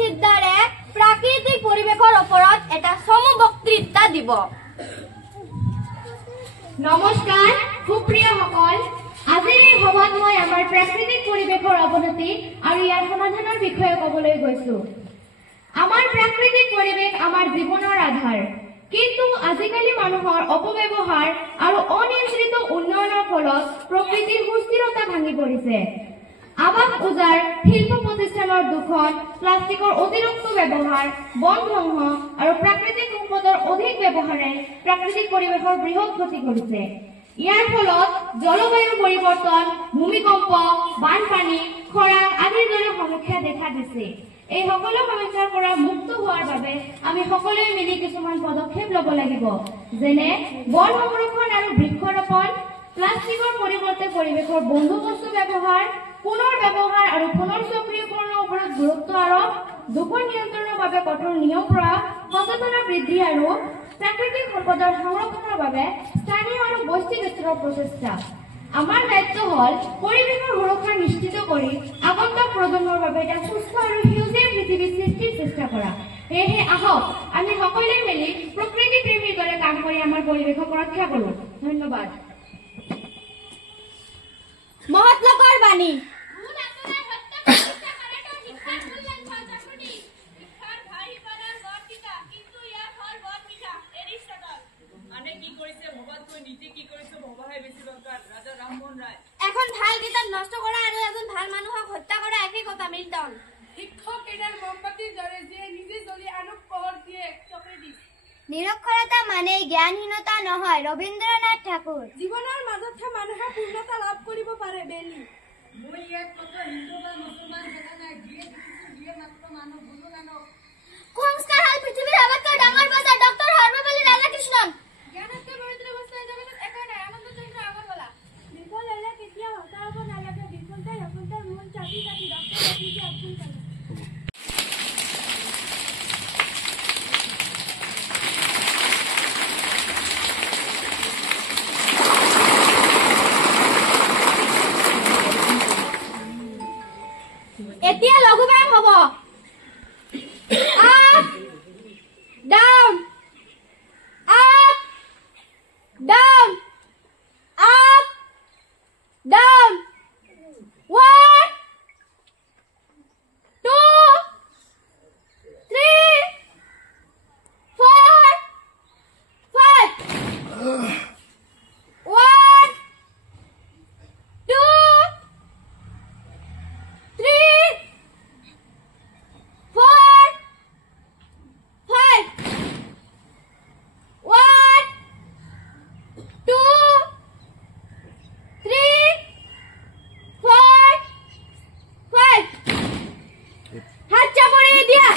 সিদ্ধাৰে প্ৰাকৃতিক পৰিৱেশৰ ওপৰত এটা চমু বক্তৃতা দিব। নমস্কাৰ সুপ্ৰিয় সকল, আজিৰ এই সভাত মই আমাৰ প্ৰাকৃতিক পৰিৱেশৰ অৱনতি আৰু ইয়াৰ সমাধানৰ বিষয়ে ক'বলৈ গৈছো। আমাৰ প্ৰাকৃতিক পৰিৱেশ আমাৰ জীৱনৰ আধাৰ, কিন্তু আজিকালি মানুহৰ অপব্যৱহাৰ আৰু অনিয়ন্ত্ৰিত উন্নয়নৰ ফলত প্ৰকৃতিৰ সুস্থিৰতা ভাঙি পৰিছে। আৱাস উজাৰ, শিল্প প্ৰতিষ্ঠানৰ দূষণ, প্লাষ্টিকৰ অতিৰিক্ত ব্যৱহাৰ, বন ধ্বংস আৰু প্ৰাকৃতিক সম্পদৰ অধিক ব্যৱহাৰে প্ৰাকৃতিক পৰিৱেশৰ বৃহৎ ক্ষতি কৰিছে। ইয়াৰ ফলত জলবায়ুৰ পৰিৱৰ্তন, ভূমিকম্প, বানপানী, খৰাং আদিৰ দৰে সমস্যা দেখা দিছে। এই সকলো সমস্যাৰ পৰা মুক্ত হোৱাৰ বাবে আমি সকলোৱে মিলি কিছুমান পদক্ষেপ ল'ব লাগিব, যেনে বন সংৰক্ষণ আৰু বৃক্ষৰোপণ, প্লাষ্টিকৰ পৰিৱৰ্তে পৰিৱেশৰ বন্ধু বস্তু ব্যৱহাৰ, পুনৰ ব্যৱহাৰ আৰু পুনৰ সক্ৰিয়কৰণৰ ওপৰত গুৰুত্ব আৰোপ, দূষণ নিয়ন্ত্ৰণৰ বাবে কঠোৰ নিয়ম প্ৰয়োগ, সচেতনতা বৃদ্ধি আৰু প্ৰাকৃতিক সম্পদৰ সংৰক্ষণৰ বাবে স্থানীয় আৰু বৈশ্বিক স্তৰৰ প্ৰচেষ্টা। আমাৰ দায়িত্ব হ'ল পৰিৱেশৰ সুৰক্ষা নিশ্চিত কৰি আগন্তুক প্ৰজন্মৰ বাবে এটা সুস্থ আৰু সেউজীয়া পৃথিৱী সৃষ্টিৰ চেষ্টা কৰা। সেয়েহে আহক আমি সকলোৱে মিলি প্ৰকৃতি প্ৰেমীৰ দৰে কাম কৰি আমাৰ পৰিৱেশক ৰক্ষা কৰোঁ। ধন্যবাদ। মহৎ লোকৰ বাণী। এখন ভাল কিতাপ নষ্ট কৰা আৰু এজন ভাল মানুহক হত্যা কৰা একেই কথা। মিল্টন। শিক্ষক এডাল মমবাতিৰ দৰে যিয়ে নিজে জ্বলি আনক পোহৰ দিয়ে। চক্ৰেটিছ। নিৰক্ষৰতা মানে জ্ঞানহীনতা নহয়। ৰবীন্দ্ৰনাথ ঠাকুৰ। জীৱনৰ মাজতহে মানুহে পূৰ্ণতা লাভ কৰিব পাৰে। বেলি। মই ইয়াত কত হিন্দু বা মুছলমান দেখা নাই, যিয়ে দেখিছো যিয়ে মাত্ৰ মানুহ গুৰু নানক। কুসংস্কাৰ হ'ল পৃথিৱীৰ আটাইতকৈ ডাঙৰ বজাৰ। ডক্টৰ সৰ্বপল্লী ৰাধাকৃষ্ণন। জ্ঞানতকৈ পবিত্ৰ বস্তু এই জগতত একোৱেই নাই। আনন্দচন্দ্ৰ আগৰৱালা। বিফল হ'লে কেতিয়াও হতাশ হ'ব নালাগে। বিফলতাই সফলতাৰ মূল চাবি কাঠি। Doctor APJ Abdul Kalam. এতিয়া লঘুব্যায়াম হ'ব। Up down, up down, up down. 1 2 3 4 5 1 2 3 4 5 1 2 3 4 5 হাত চাপড়িয়ে দিয়া,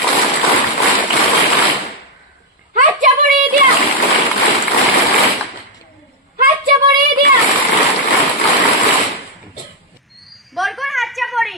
হাত চাপড়িয়ে দিয়া, হাত চাপড়িয়ে দিয়া। বরকর হাত চাপড়ি।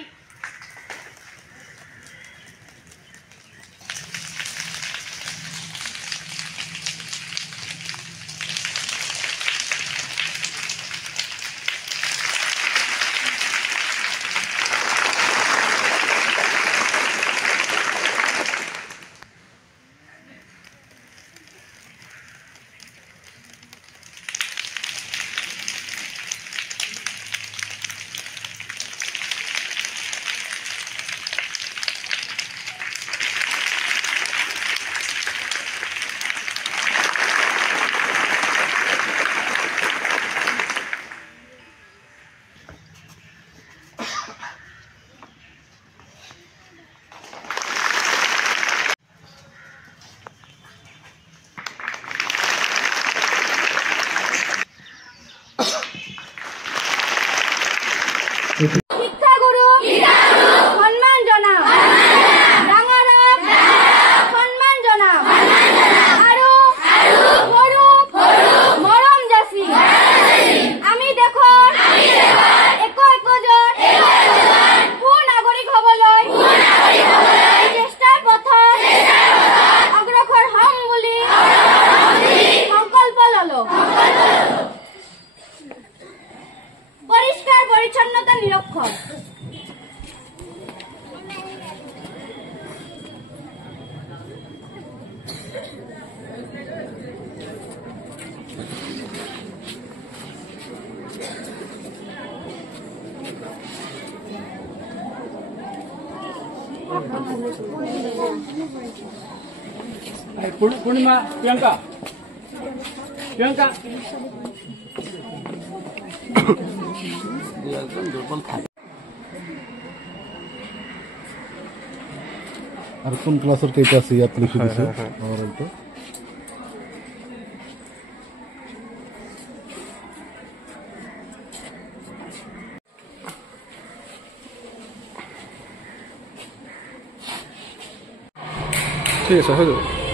পূর্ণিমা প্রিয়াঙ্কা প্রিয়াঙ্কা আর কোন ক্লাসের কেইটা আছে ইয়াত লিখে দিছে আমার তো ঠিক আছে হয়ে যাবে